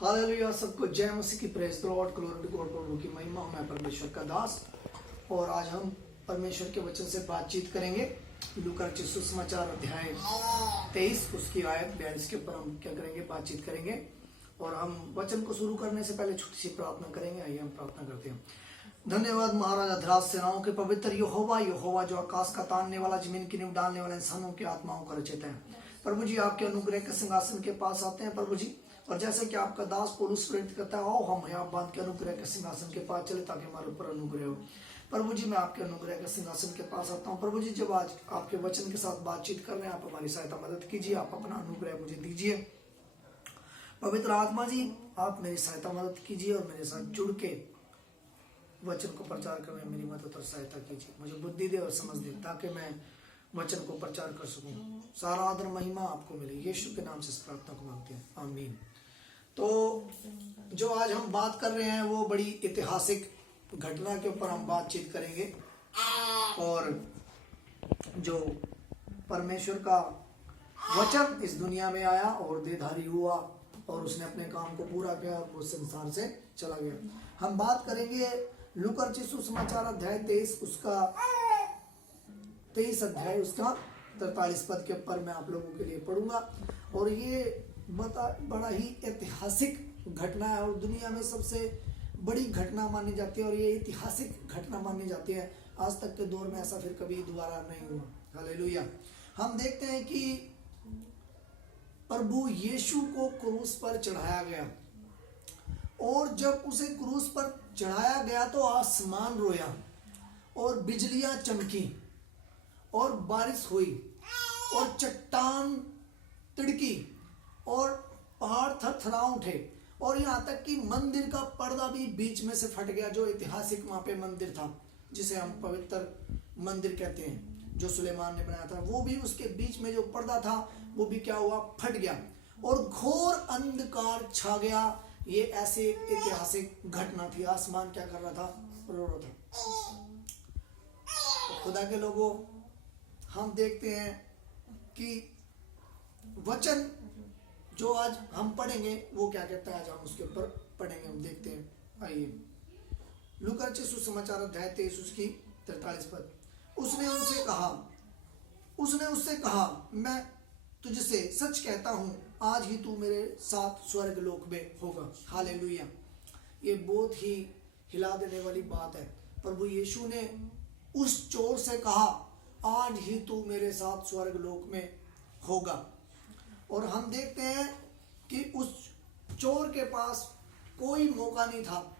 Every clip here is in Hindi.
हालेलुया। सबको जय मसीह की praise the Lord, glory to God. प्रभु की महिमा। मैं परमेश्वर का दास और आज हम परमेश्वर के वचन से बातचीत करेंगे। लूका रचित सुसमाचार अध्याय 23 उसकी आयत 42 के ऊपर हम क्या करेंगे, बातचीत करेंगे। और हम वचन को शुरू करने से पहले छोटी सी प्रार्थना करेंगे। आइए हम प्रार्थना करते हैं। धन्यवाद महाराज अधराज सेनाओं के पवित्र यहोवा, यहोवा जो आकाश का तानने वाला, जमीन की नींव डालने वाला, इंसानों की आत्माओं का रचयिता है। प्रभु जी आपके अनुग्रह के सिंहासन के पास आते हैं प्रभु जी, और जैसे कि आपका दास पौलुस प्रेरित करता है, आओ हम यहाँ बांध के अनुग्रह के सिंहासन के पास चले ताकि हमारे ऊपर अनुग्रह हो। प्रभु जी मैं आपके अनुग्रह के सिंहासन के पास आता हूँ। प्रभु जी जब आज आपके वचन के साथ बातचीत कर रहे हैं, आप हमारी सहायता मदद कीजिए। आप अपना अनुग्रह मुझे दीजिए। पवित्र आत्मा जी आप मेरी सहायता मदद कीजिए और मेरे साथ जुड़ के वचन को प्रचार करने में मेरी मदद और सहायता कीजिए। मुझे बुद्धि दे और समझ दे ताकि मैं वचन को प्रचार कर सकूं। सारा आदर महिमा आपको मिले, यीशु के नाम से इस प्रार्थना को मांगते हैं, आमीन। तो जो आज हम बात कर रहे हैं वो बड़ी ऐतिहासिक घटना के ऊपर हम बातचीत करेंगे। और जो परमेश्वर का वचन इस दुनिया में आया और देहधारी हुआ और उसने अपने काम को पूरा किया और वो संसार से चला गया। हम बात करेंगे लूका रचित सुसमाचार अध्याय 23 अध्याय उसका 43 पद के ऊपर मैं आप लोगों के लिए पढ़ूंगा। और ये बड़ा ही ऐतिहासिक घटना है और दुनिया में सबसे बड़ी घटना मानी जाती है और ये ऐतिहासिक घटना मानी जाती है। आज तक के दौर में ऐसा फिर कभी दोबारा नहीं हुआ। हालेलुया। हम देखते हैं कि प्रभु यीशु को क्रूस पर चढ़ाया गया और जब उसे क्रूस पर चढ़ाया गया तो आसमान रोया और बिजलियां चमकी और बारिश हुई और चट्टान तिड़की और पहाड़ थरथरा उठे और यहाँ तक कि मंदिर का पर्दा भी बीच में से फट गया। जो ऐतिहासिक वहां पे मंदिर था जिसे हम पवित्र मंदिर कहते हैं, जो सुलेमान ने बनाया था, वो भी उसके बीच में जो पर्दा था वो भी क्या हुआ, फट गया और घोर अंधकार छा गया। ये ऐसे ऐतिहासिक घटना थी। आसमान क्या कर रहा था, रो रहा था। तो खुदा के लोगों, हम देखते हैं कि वचन जो आज हम पढ़ेंगे वो क्या कहता है, आज हम उसके ऊपर पढ़ेंगे। हम देखते हैं। आइए लूका रचित सुसमाचार अध्याय 23 उसकी 43 पद। उसने उससे कहा मैं तुझसे सच कहता हूं, आज ही तू मेरे साथ स्वर्ग लोक में होगा। हालेलुया। ये बहुत ही हिला देने वाली बात है। प्रभु यीशु ने उस चोर से कहा आज ही तू मेरे साथ स्वर्ग लोक में होगा। और हम देखते हैं कि उस चोर के पास कोई मौका नहीं था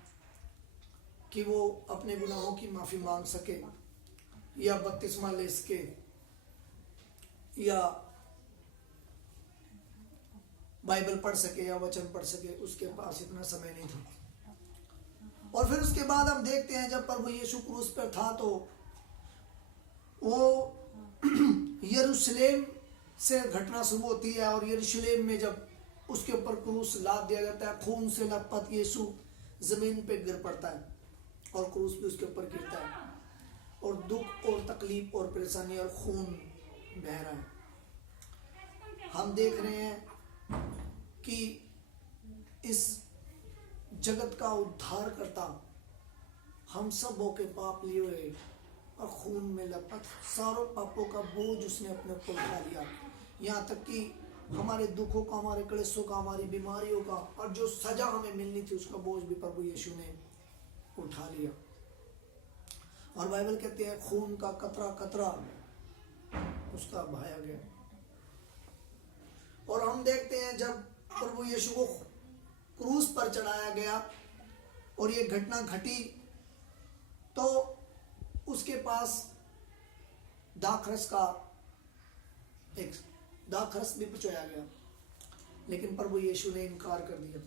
कि वो अपने गुनाहों की माफी मांग सके या बपतिस्मा ले सके या बाइबल पढ़ सके या वचन पढ़ सके। उसके पास इतना समय नहीं था। और फिर उसके बाद हम देखते हैं जब प्रभु यीशु क्रूस पर था तो वो यरूशलेम से घटना शुरू होती है और यरूशलेम में जब उसके ऊपर क्रूस लाद दिया जाता है, खून से लथपथ यीशु जमीन पे गिर पड़ता है और क्रूस भी उसके ऊपर गिरता है और दुख और तकलीफ और परेशानी और खून बह रहा है। हम देख रहे हैं कि इस जगत का उद्धार करता हम सबों के पाप लिए हुए और खून में लपट सारों पापों का बोझ उसने अपने ऊपर उठा लिया। यहाँ तक कि हमारे दुखों का, हमारे क्लेशों का, हमारी बीमारियों का और जो सजा हमें मिलनी थी उसका बोझ भी प्रभु यीशु ने उठा लिया। और बाइबल कहते हैं खून का कतरा कतरा उसका बहाया गया। और हम देखते हैं जब प्रभु यीशु को क्रूस पर चढ़ाया गया और ये घटना घटी तो उसके पास दाखरस भी पहुंचाया गया, लेकिन प्रभु यीशु ने इनकार कर दिया।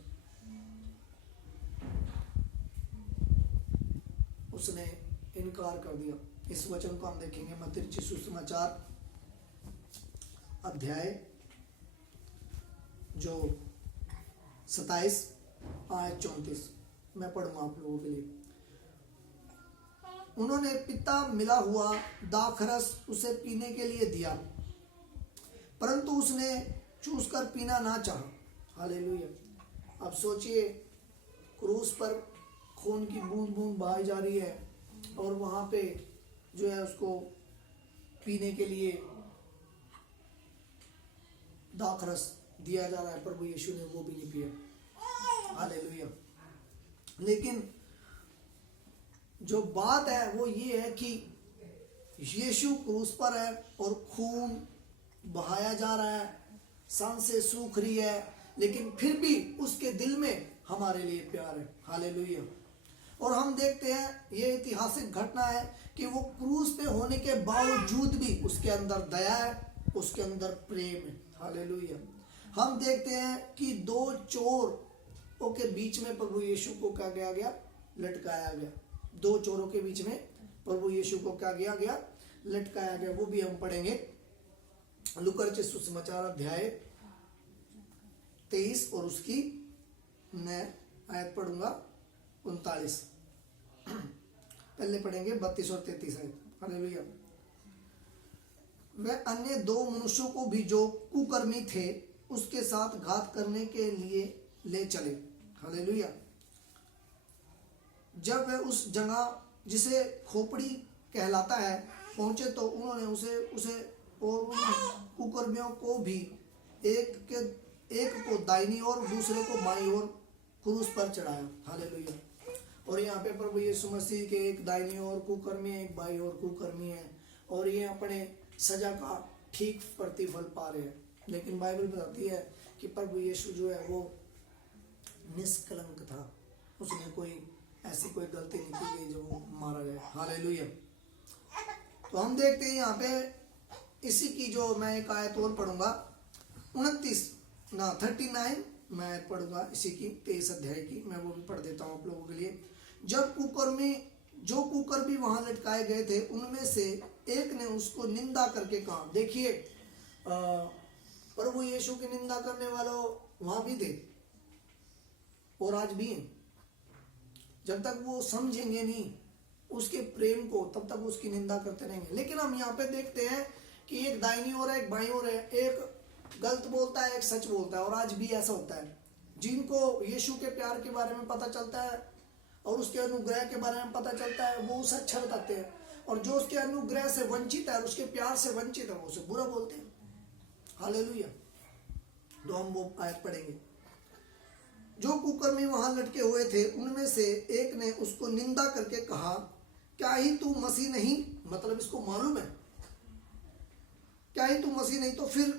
उसने इनकार कर दिया। इस वचन को हम देखेंगे मत्ती रचित सुसमाचार अध्याय जो 27 आयत 34 मैं पढ़ूंगा आप लोगों के लिए। उन्होंने पिता मिला हुआ दाखरस उसे पीने के लिए दिया, परंतु उसने चूस कर पीना ना चाहा। हालेलुया। अब सोचिए, क्रूस पर खून की बूंद बूंद बहाई जा रही है और वहां पे जो है उसको पीने के लिए दाखरस दिया जा रहा है। प्रभु यीशु ने वो भी नहीं पिया। हालेलुया। लेकिन जो बात है वो ये है कि यीशु क्रूस पर है और खून बहाया जा रहा है, सांसें सूख रही है, लेकिन फिर भी उसके दिल में हमारे लिए प्यार है। हालेलुया। और हम देखते हैं ये ऐतिहासिक घटना है कि वो क्रूस पे होने के बावजूद भी उसके अंदर दया है, उसके अंदर प्रेम है। हालेलुया। हम देखते हैं कि दो चोरों के बीच में प्रभु यीशु को क्या किया गया? लटकाया गया। दो चोरों के बीच में प्रभु यीशु को क्या किया गया? लटकाया गया। वो भी हम पढ़ेंगे लूका रचित सुसमाचार अध्याय 23 और उसकी मैं आयत पढ़ूंगा 39। पहले पढ़ेंगे 32 और 33 आयत। हालेलुया। वह अन्य दो मनुष्यों को भी जो कुकर्मी थे उसके साथ घात करने के लिए ले चले। हालेलुया। जब वह उस जगह जिसे खोपड़ी कहलाता है पहुंचे तो उन्होंने उसे और उन कुकर्मियों को भी एक को दाहिनी और दूसरे को बाईं ओर क्रूस पर चढ़ाया। हालेलुया। और यहाँ पे प्रभु यीशु मसीह के एक दाहिनी ओर कुकर्मी है, एक बाईं ओर कुकर्मी है, और ये अपने सजा का ठीक प्रतिफल पा रहे हैं। लेकिन बाइबल बताती है कि प्रभु यीशु जो है वो निष्कलंक था, उसने कोई ऐसी कोई गलती नहीं की गई जो वो मारा गया। हालेलुया। तो हम देखते हैं यहाँ पे इसी की जो मैं एक आयत और पढ़ूंगा 39 मैं आयत पढ़ूंगा इसी की 23 अध्याय की, मैं वो भी पढ़ देता हूँ आप लोगों के लिए। जब कुकर्मी वहां लटकाए गए थे उनमें से एक ने उसको निंदा करके कहा। देखिए प्रभु यीशु की निंदा करने वालों वहां भी थे और आज भी हैं। जब तक वो समझेंगे नहीं उसके प्रेम को तब तक उसकी निंदा करते रहेंगे। लेकिन हम यहाँ पे देखते हैं कि एक दाहिनी ओर है, एक बाईं ओर है, एक गलत बोलता है, एक सच बोलता है। और आज भी ऐसा होता है, जिनको यीशु के प्यार के बारे में पता चलता है और उसके अनुग्रह के बारे में पता चलता है वो उसे अच्छा बताते हैं, और जो उसके अनुग्रह से वंचित है, उसके प्यार से वंचित है, वो उसे बुरा बोलते हैं। हालेलुया। तो हम वो आयत पढ़ेंगे। जो कुकर्मी वहां लटके हुए थे उनमें से एक ने उसको निंदा करके कहा, क्या ही तू मसीह नहीं? मतलब इसको मालूम है, क्या ही तू मसीह नहीं तो फिर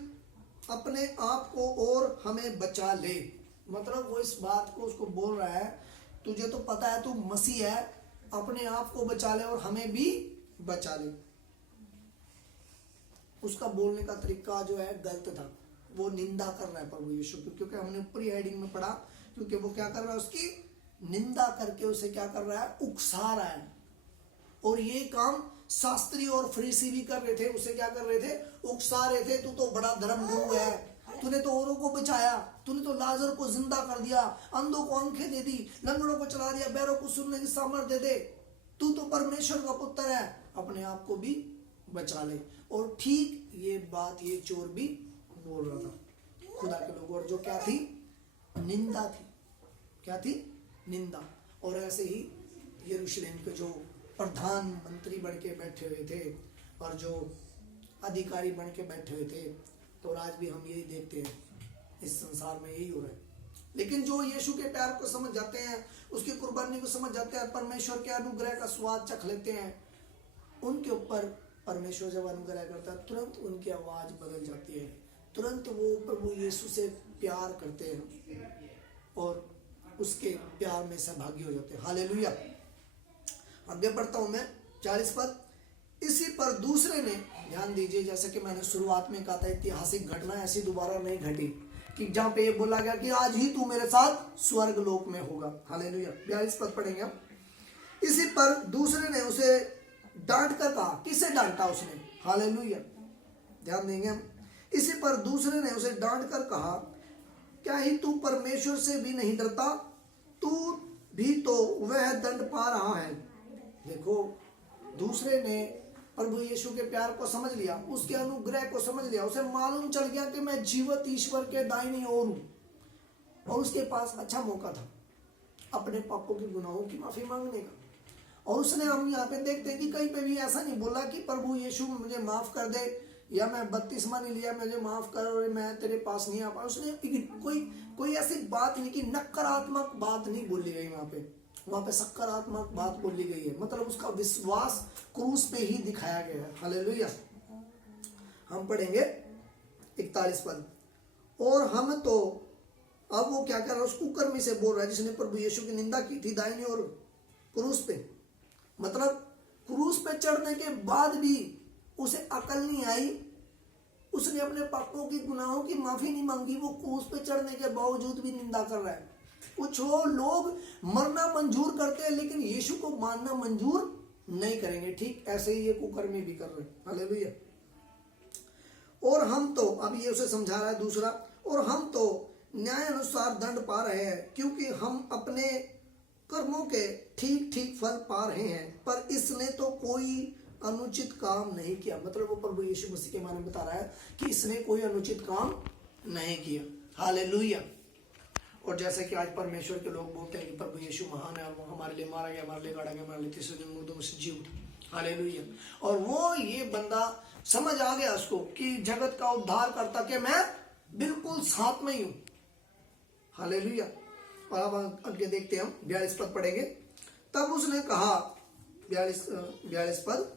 अपने आप को और हमें बचा ले। मतलब वो इस बात को उसको बोल रहा है, तुझे तो पता है तू मसीह है, अपने आप को बचा ले और हमें भी बचा ले। उसका बोलने का तरीका जो है गलत था, वो निंदा कर रहा है प्रभु यीशु की, क्योंकि हमने ऊपरी हेडिंग में पढ़ा, क्योंकि वो क्या कर रहा है? उसकी निंदा करके उसे क्या कर रहा है? उकसा रहा है। और ये काम शास्त्री और फरीसी भी कर रहे थे, उसे क्या कर रहे थे? उकसा रहे थे। तू तो बड़ा धर्म गुरु है, तूने तो औरों को बचाया, तूने तो लाजर को जिंदा कर दिया, अंधों को आंखें दे दी, लंगड़ों को चला दिया, बैरों को सुनने की सामर्थ्य दे दे, तू तो परमेश्वर का पुत्र है, अपने आप को भी बचा ले। और ठीक ये बात ये चोर भी बोल रहा था खुदा के लोग, और जो क्या थी? निंदा थी। क्या थी? निंदा। और ऐसे ही यरूशलेम के जो प्रधानमंत्री बन के बैठे हुए थे और जो अधिकारी बन के बैठे हुए थे, तो आज भी हम यही देखते हैं, इस संसार में यही हो रहा है। लेकिन जो यीशु के प्यार को समझ जाते हैं, उसकी कुर्बानी को समझ जाते हैं, परमेश्वर के अनुग्रह का स्वाद चख लेते हैं, उनके ऊपर परमेश्वर जब अनुग्रह करता है तुरंत उनकी आवाज बदल जाती है, तुरंत वो प्रभु यीशु से प्यार करते हैं और उसके प्यार में सहभागी हो जाते हैं। हालेलुया। आगे बढ़ता हूं मैं 40 पद। इसी पर दूसरे ने, ध्यान दीजिए, जैसे कि मैंने शुरुआत में कहा था, ऐतिहासिक घटना ऐसी दोबारा नहीं घटी, कि जहां पे ये बोला गया कि आज ही तू मेरे साथ स्वर्ग लोक में होगा। हालेलुया। 42 पद पढ़ेंगे हम। इसी पर दूसरे ने उसे डांट कर कहा। किसे डांटा उसने? हालेलुया। ध्यान देंगे हम। इसी पर दूसरे ने उसे डांट कर कहा, क्या ही तू परमेश्वर से भी नहीं डरता? तू भी तो वह दंड पा रहा है। देखो, दूसरे ने प्रभु यीशु के प्यार को समझ लिया, उसके अनुग्रह को समझ लिया, उसे मालूम चल गया कि मैं जीवित ईश्वर के दाहिनी ओर हूं। और उसके पास अच्छा मौका था अपने पापों के गुनाहों की माफी मांगने का। और उसने, हम यहाँ पे देखते हैं कि कहीं पे भी ऐसा नहीं बोला कि प्रभु यीशु मुझे माफ कर दे, या मैं बपतिस्मा नहीं लिया मुझे माफ कर और मैं तेरे पास नहीं आ पाया। उसने कोई ऐसी बात नहीं की, नकारात्मक बात नहीं बोली गई वहां पे सकारात्मक बात बोली गई है। मतलब उसका विश्वास क्रूस पे ही दिखाया गया है। हालेलुया। हम पढ़ेंगे 41 पद। और हम तो, अब वो क्या कर रहा है, उस कुकर्मी से बोल रहा है जिसने प्रभु यीशु की निंदा की थी दाहिनी ओर क्रूस पे। मतलब क्रूस पे चढ़ने के बाद भी उसे अकल नहीं आई, उसने अपने पापों की गुनाहों की माफी नहीं मांगी, वो क्रूस पे चढ़ने के बावजूद भी निंदा कर रहा है। कुछ लोग मरना मंजूर करते हैं लेकिन यीशु को मानना मंजूर नहीं करेंगे। ठीक ऐसे ही ये कुकर्मी भी कर रहे हैं। हालेलुया। और हम तो, अब ये उसे समझा रहा है दूसरा, और हम तो न्याय अनुसार दंड पा रहे हैं क्योंकि हम अपने कर्मों के ठीक ठीक फल पा रहे हैं, पर इसने तो कोई अनुचित काम नहीं किया। मतलब वो प्रभु यीशु मसीह के बारे में बता रहा है कि इसने कोई अनुचित काम नहीं किया। हालेलुया। और जैसे कि आज परमेश्वर के लोग बोलते हैं कि प्रभु यीशु महान है और वो हमारे लिए मारा गया, हमारे लिए गाड़ा गया, हमारे लिए तीसरे दिन मुर्दों में से जी उठा। हालेलुया। और वो ये बंदा समझ आ गया उसको कि जगत का उद्धार करता कि मैं बिल्कुल साथ में ही हूं। हालेलुया। और अब आगे देखते हैं, हम 42 पद पढ़ेंगे। तब उसने कहा, 42 पद,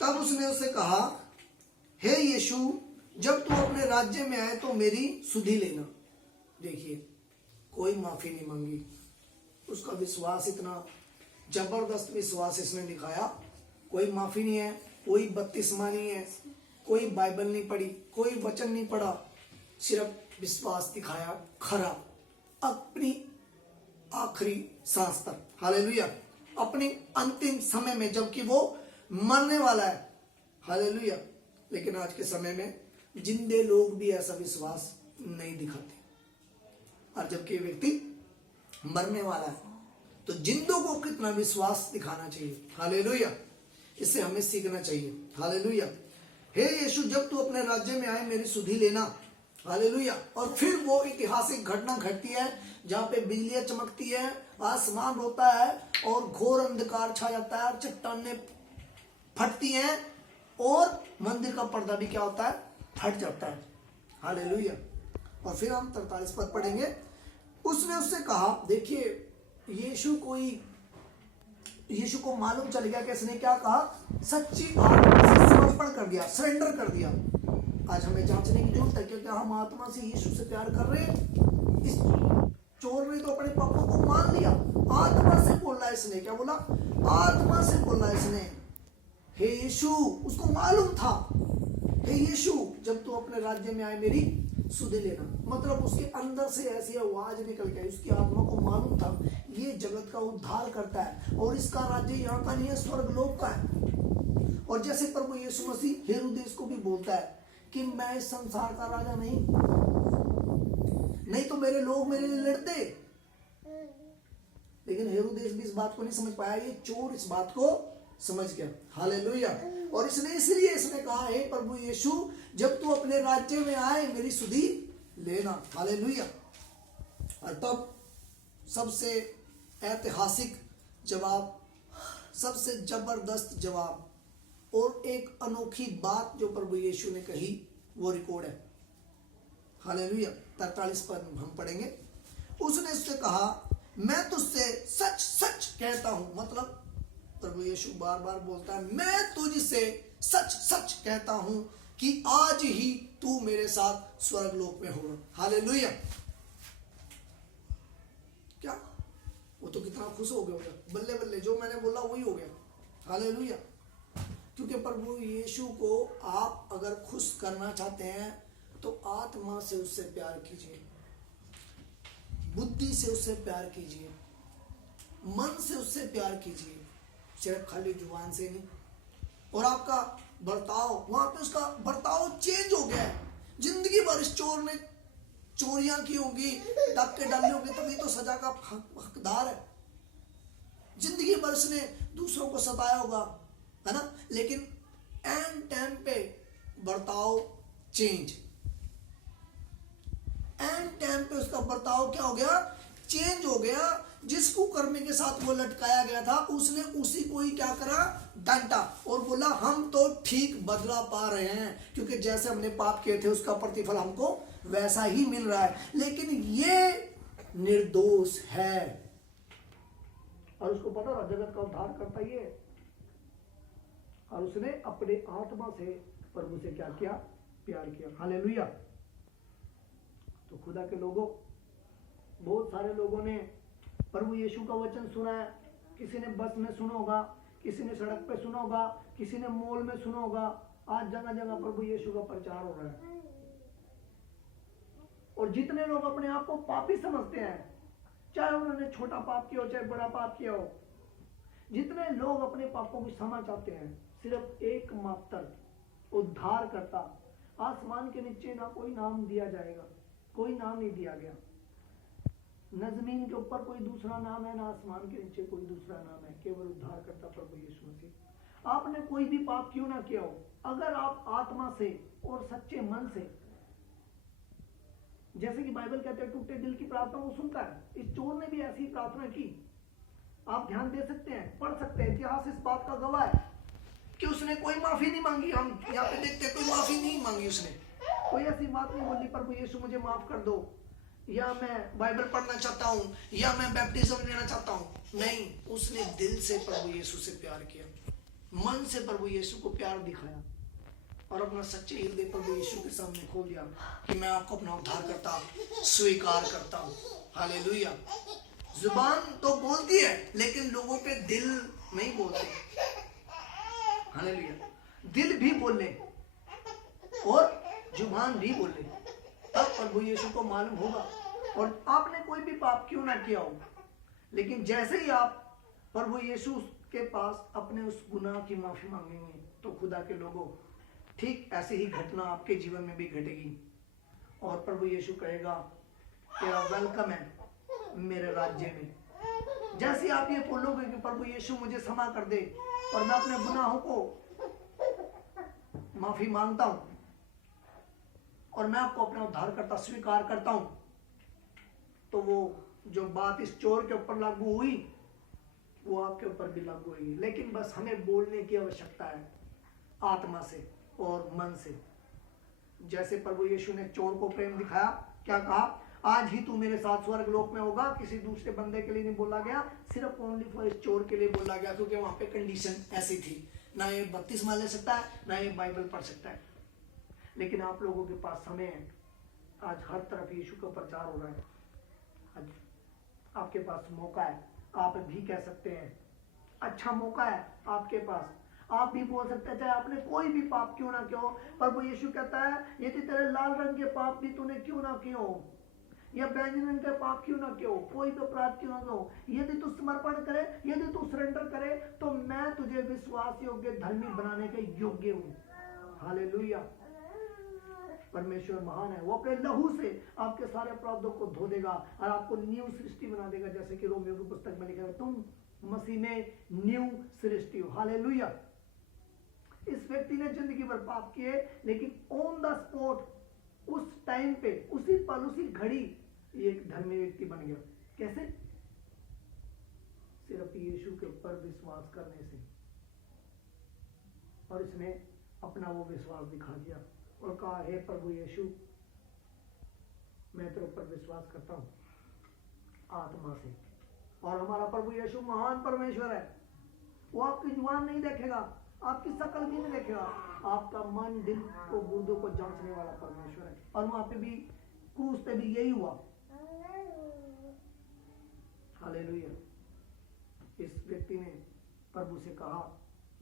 तब उसने उससे कहा, हे यीशु, जब तू अपने राज्य में आए तो मेरी सुधि लेना। देखिए, कोई माफी नहीं मांगी। उसका विश्वास, इतना जबरदस्त विश्वास इसने दिखाया। कोई माफी नहीं है, कोई बपतिस्मा नहीं है, कोई बाइबल नहीं पढ़ी, कोई वचन नहीं पढ़ा, सिर्फ विश्वास दिखाया खरा अपनी आखिरी सांस तक। हालेलुया। अपने अंतिम समय में, जबकि वो मरने वाला है। हालेलुया। लेकिन आज के समय में जिंदे लोग भी ऐसा विश्वास नहीं दिखाते, और जबकि व्यक्ति मरने वाला है तो जिंदों को कितना विश्वास दिखाना चाहिए। हालेलुया। इससे हमें सीखना चाहिए। हालेलुया। हे यीशु, जब तू अपने राज्य में आए मेरी सुधि लेना। हालेलुया। और फिर वो ऐतिहासिक घटना घटती है जहां पे बिजलियां चमकती है, आसमान रोता है और घोर अंधकार छा जाता है और चट्टानें फटती हैं और मंदिर का पर्दा भी क्या होता है, फट जाता है। हालेलुया। और फिर हम 43 पद पढ़ेंगे। उसने उससे कहा, देखिए यीशु को मालूम चल गया कि इसने क्या कहा, सच्ची आत्मा से समर्पण कर दिया, सरेंडर कर दिया। आज हमें जांचने की जरूरत है कि क्या हम आत्मा से यीशु से प्यार कर रहे हैं। इस चोर ने तो अपने पापों को मान लिया, आत्मा से बोला इसने, क्या बोला, आत्मा से बोला इसने, हे यीशु, उसको मालूम था, हे यीशु, जब तू अपने राज्य में आए मेरी सुधि लेना। मतलब उसके अंदर से ऐसी आवाज निकल गई, उसकी आत्मा को मालूम था ये जगत का उद्धार करता है और इसका राज्य यहाँ का नहीं है, स्वर्ग लोक का है। और जैसे प्रभु यीशु मसीह हेरोदेस को भी बोलता है कि मैं इस संसार का राजा नहीं तो मेरे लोग मेरे लिए लड़ते, लेकिन हेरोदेस भी इस बात को नहीं समझ पाया, ये चोर इस बात को समझ गया। हालेलुया। और इसलिए इसने कहा, हे प्रभु यीशु, जब तू अपने राज्य में आए मेरी सुधि लेना। हालेलुया। और तब सबसे ऐतिहासिक जवाब, सबसे जबरदस्त जवाब और एक अनोखी बात जो प्रभु यीशु ने कही वो रिकॉर्ड है। हालेलुया। 43 पद हम पढ़ेंगे। उसने उससे कहा, मैं तुझसे सच सच कहता हूं। मतलब प्रभु यीशु बार बार बोलता है, मैं तुझसे सच सच कहता हूं कि आज ही तू मेरे साथ स्वर्ग लोक में होगा। हालेलुया। क्या, वो तो कितना खुश हो गया, बल्ले बल्ले, जो मैंने बोला वही हो गया। हालेलुया। क्योंकि प्रभु यीशु को आप अगर खुश करना चाहते हैं तो आत्मा से उससे प्यार कीजिए, बुद्धि से उससे प्यार कीजिए, मन से उससे प्यार कीजिए, सिर्फ खाली जुबान से नहीं। और आपका बर्ताव, वहां पे उसका बर्ताव चेंज हो गया है। जिंदगी भर इस चोर ने चोरियां की होंगी, डाके डाले होंगे, तभी तो सजा का हकदार है। जिंदगी भर इसने दूसरों को सताया होगा, है ना, लेकिन एंड टाइम पे बर्ताव चेंज। एंड टाइम पे उसका बर्ताव क्या हो गया, चेंज हो गया। जिस कुकर्मी के साथ वो लटकाया गया था उसने उसी को ही क्या करा, डांटा और बोला हम तो ठीक बदला पा रहे हैं, क्योंकि जैसे हमने पाप किए थे उसका प्रतिफल हमको वैसा ही मिल रहा है। लेकिन ये निर्दोष है और उसको पता था जगत का उद्धार करता ही है, और उसने अपने आत्मा से प्रभु से क्या किया, प्यार किया। हालेलुया। तो खुदा के लोगों, बहुत सारे लोगों ने प्रभु यीशु का वचन सुना है। किसी ने बस में सुना होगा, किसी ने सड़क पे सुना होगा, किसी ने मॉल में सुना होगा। आज जगह जगह प्रभु यीशु का प्रचार हो रहा है और जितने लोग अपने आप को पापी समझते हैं, चाहे उन्होंने छोटा पाप किया हो चाहे बड़ा पाप किया हो, जितने लोग अपने पापों की क्षमा चाहते हैं, सिर्फ एक मात्र उद्धार करता, आसमान के नीचे ना कोई नाम दिया जाएगा, कोई नाम नहीं दिया गया, न जमीन के ऊपर कोई दूसरा नाम है, ना आसमान के नीचे कोई दूसरा नाम है, केवल उद्धार करता प्रभु यीशु मसीह। आपने कोई भी पाप क्यों ना किया हो, अगर आप आत्मा से और सच्चे मन से, जैसे कि बाइबल कहते हैं टूटे दिल की प्रार्थना वो सुनता है, इस चोर ने भी ऐसी प्रार्थना की। आप ध्यान दे सकते हैं, पढ़ सकते हैं, इतिहास इस बात का गवाह है कि उसने कोई माफी नहीं मांगी। हम यहाँ पे देखते हैं कोई माफी नहीं मांगी उसने, कोई ऐसी बात नहीं बोली प्रभु यीशु मुझे माफ कर दो, या मैं बाइबल पढ़ना चाहता हूँ, या मैं बैप्टिज्म लेना चाहता हूँ। नहीं, उसने दिल से प्रभु यीशु से प्यार किया, मन से प्रभु यीशु को प्यार दिखाया और अपना सच्चे हृदय प्रभु यीशु के सामने खोल दिया कि मैं आपको अपना उद्धार करता स्वीकार करता हूँ। हालेलुया। जुबान तो बोलती है लेकिन लोगों के दिल नहीं बोलते। हालेलुया। दिल भी बोले और जुबान भी बोले, तब प्रभु यीशु को मालूम होगा। और आपने कोई भी पाप क्यों ना किया हो, लेकिन जैसे ही आप प्रभु यीशु के पास अपने उस गुनाह की माफी मांगेंगे, तो खुदा के लोगों, ठीक ऐसे ही घटना आपके जीवन में भी घटेगी और प्रभु यीशु कहेगा तेरा वेलकम है मेरे राज्य में। जैसे आप ये बोलोगे कि प्रभु यीशु मुझे क्षमा कर दे और मैं अपने गुनाहों को माफी मांगता हूं और मैं आपको अपना उद्धार करता स्वीकार करता हूं, तो वो जो बात इस चोर के ऊपर लागू हुई वो आपके ऊपर भी लागू होगी। लेकिन बस हमें बोलने की आवश्यकता है, आत्मा से और मन से। जैसे प्रभु यीशु ने चोर को प्रेम दिखाया, क्या कहा, आज ही तू मेरे साथ स्वर्ग लोक में होगा। किसी दूसरे बंदे के लिए नहीं बोला गया, सिर्फ ओनली फॉर इस चोर के लिए बोला गया, क्योंकि वहां पे कंडीशन ऐसी थी, ना ये बपतिस्मा ले सकता है, ना ये बाइबल पढ़ सकता है। लेकिन आप लोगों के पास समय है, आज हर तरफ यीशु का प्रचार हो रहा है, आज आपके पास मौका है, आप भी कह सकते हैं, अच्छा मौका है आपके पास, आप भी बोल सकते हैं, चाहे आपने कोई भी पाप क्यों ना किया हो। प्रभु यीशु कहता है यदि तेरे लाल रंग के पाप भी तूने क्यों ना किए हो, या बैंगनी रंग के पाप क्यों ना किए हो, कोई भी अपराध क्यों ना हो, यदि तू समर्पण करे, यदि तू सरेंडर करे, तो मैं तुझे विश्वास योग्य धर्मी बनाने के योग्य हूँ। हालेलुया। परमेश्वर महान है, वो अपने लहू से आपके सारे अपराधों को धो देगा और आपको न्यू सृष्टि बना देगा, जैसे कि रोमियो की पुस्तक में लिखा है, तुम मसीह में न्यू सृष्टि हो। हालेलुया। इस व्यक्ति ने जिंदगी भर पाप किए, लेकिन ऑन द स्पॉट, उस टाइम पे, उसी पल, उसी घड़ी एक धर्मी व्यक्ति बन गया। कैसे? सिर्फ यीशु के ऊपर विश्वास करने से। और इसने अपना वो विश्वास दिखा दिया और कहा, हे प्रभु यीशु, मैं तेरे ऊपर विश्वास करता हूं आत्मा से। और हमारा प्रभु यीशु महान परमेश्वर है, वो आपकी जुबान नहीं देखेगा, आपकी शकल भी नहीं देखेगा, आपका मन, दिल को, गुर्दों को जांचने वाला परमेश्वर है। और वहां पे भी, क्रूस पे भी यही हुआ। हालेलुया। इस व्यक्ति ने प्रभु से कहा,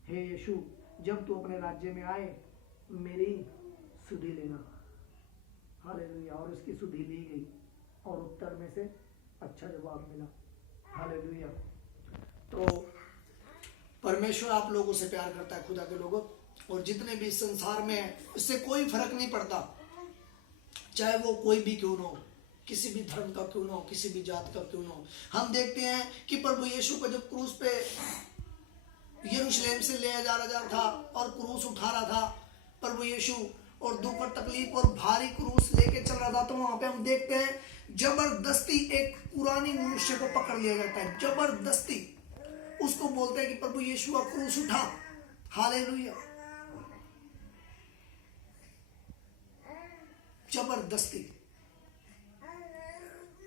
हे यीशु, जब तू अपने राज्य में आए मेरी सुधि लेना। हालेलुया। और उसकी सुधि ली गई और उत्तर में से अच्छा जवाब मिला। हालेलुया। तो परमेश्वर आप लोगों से प्यार करता है, खुदा के लोगों, और जितने भी संसार में है इससे कोई फर्क नहीं पड़ता, चाहे वो कोई भी क्यों ना हो, किसी भी धर्म का क्यों ना हो, किसी भी जात का क्यों ना हो। हम देखते हैं कि प्रभु यीशु को जब क्रूस पे यरूशलेम से ले जा रहा था और क्रूस उठा रहा था प्रभु यीशु, और दुख और तकलीफ और भारी क्रूस लेके चल रहा था, तो वहां पे हम देखते हैं जबरदस्ती एक पुरानी मनुष्य को पकड़ लिया जाता है, जबरदस्ती उसको बोलते हैं कि प्रभु यीशु का क्रूस उठा। हालेलुया। जबरदस्ती।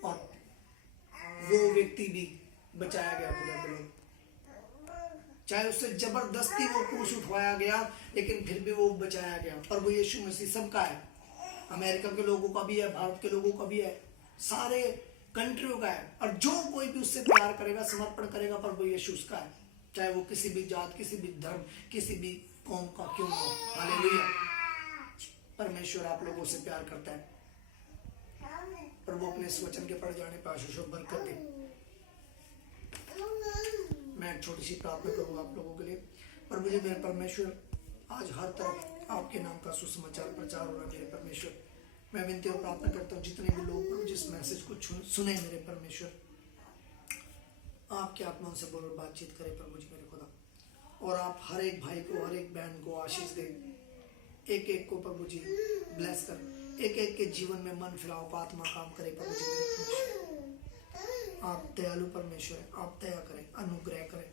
और वो व्यक्ति भी बचाया गया पूरा, चाहे उससे जबरदस्ती वो क्रूस उठवाया गया, लेकिन फिर भी वो बचाया गया। प्रभु यीशु मसीह सबका है, अमेरिका के लोगों का भी है, भारत के लोगों का भी है, सारे कंट्रियों का है। और जो कोई भी उससे प्यार करेगा, समर्पण करेगा, प्रभु यीशु उसका है, चाहे वो किसी भी जात, किसी भी धर्म, किसी भी कौम का क्यों ना हो। हालेलुया। परमेश्वर आप लोगों से प्यार करता है। प्रभु अपने इस वचन के पढ़ जाने पर आशीष और बरकत दे। मैं एक छोटी सी प्रार्थना करूंगा आप लोगों के लिए। प्रभु जी, मेरे परमेश्वर, आज हर तरफ आपके नाम का सुसमाचार प्रचार हो रहा है। मेरे परमेश्वर, मैं विनती और प्रार्थना करता हूँ जितने भी लोग जिस मैसेज को सुने, मेरे परमेश्वर, आपके आत्मा से बोलो, बातचीत करें प्रभु जी मेरे खुदा। और आप हर एक भाई को, हर एक बहन को आशीष दें, एक एक को प्रभु जी ब्लेस कर, एक एक के जीवन में मन फिराओ, आत्मा काम करे प्रभु जी मेरे परमेश्वर। आप दयालु परमेश्वर है, आप दया करें, अनुग्रह करें।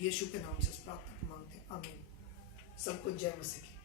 यीशु के नाम से इस प्रार्थना को मांगते हैं, आमीन। सबको जय मसीह की।